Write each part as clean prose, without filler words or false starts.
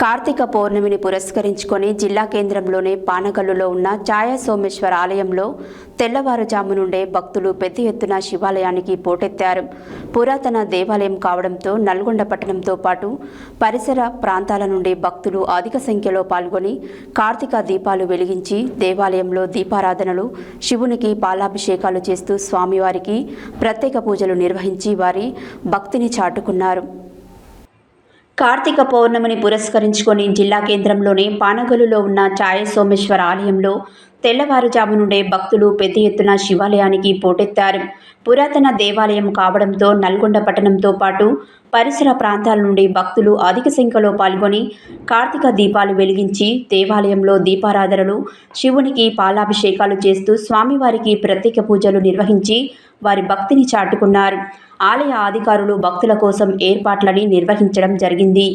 కార్తీక పౌర్ణమిని పురస్కరించుకొని జిల్లా కేంద్రంలోని పానగల్లులో ఉన్న ఛాయా సోమేశ్వర ఆలయంలో తెల్లవారుజాము నుండే భక్తులు పెద్ద ఎత్తున శివాలయానికి పోటెత్తారు. పురాతన దేవాలయం కావడంతో నల్గొండ పట్టణంతో పాటు పరిసర ప్రాంతాల నుండి భక్తులు అధిక సంఖ్యలో పాల్గొని కార్తీక దీపాలు వెలిగించి దేవాలయంలో దీపారాధనలు, శివునికి పాలాభిషేకాలు చేస్తూ స్వామివారికి ప్రత్యేక పూజలు నిర్వహించి వారి భక్తిని చాటుకున్నారు. కార్తీక పౌర్ణమిని పురస్కరించుకొని జిల్లా కేంద్రంలోని పానగలులో ఉన్న ఛాయా సోమేశ్వర ఆలయంలో తెల్లవారుజాము నుండే భక్తులు పెద్ద ఎత్తున శివాలయానికి పోటెత్తారు. పురాతన దేవాలయం కావడంతో నల్గొండ పట్టణంతో పాటు పరిసర ప్రాంతాల నుండి భక్తులు అధిక సంఖ్యలో పాల్గొని కార్తీక దీపాలు వెలిగించి దేవాలయంలో దీపారాధనలు, శివునికి పాలాభిషేకాలు చేస్తూ స్వామివారికి ప్రత్యేక పూజలు నిర్వహించి వారి భక్తిని చాటుకున్నారు. ఆలయ అధికారులు భక్తుల కోసం ఏర్పాట్లని నిర్వహించడం జరిగింది.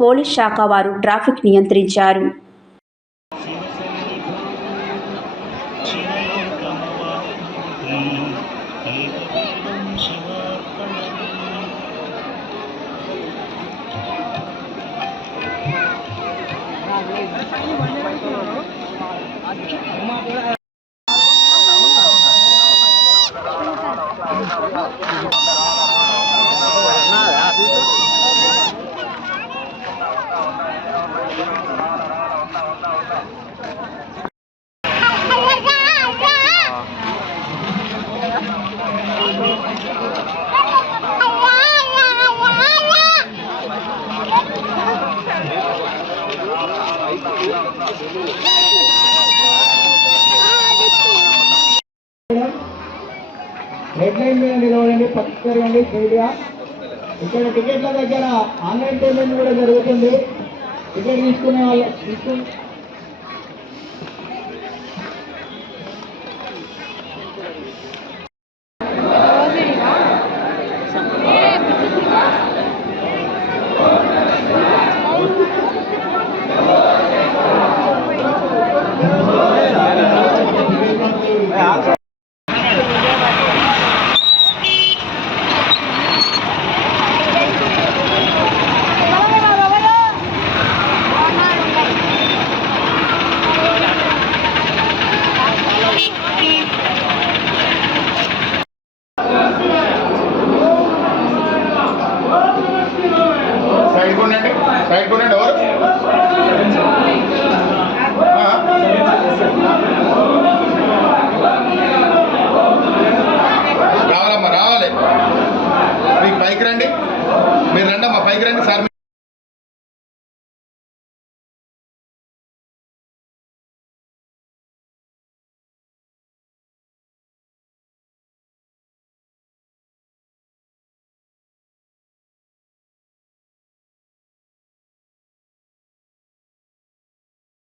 పోలీస్ శాఖ వారు ట్రాఫిక్ నియంత్రించారు. రెడ్ లైన్ మీద నిలవడండి, పక్కకు జరగండి స్ట్రైట్గా. ఇక్కడ టికెట్ల దగ్గర ఆన్లైన్ పేమెంట్ కూడా జరుగుతుంది. టికెట్ తీసుకునే వాళ్ళు తీసుకుని సైడ్ కొనండి. ఎవరు రావాలమ్మా, రావాలి. మీకు పైకి రండి, మీరు రండి అమ్మా, పైకి రండి సార్.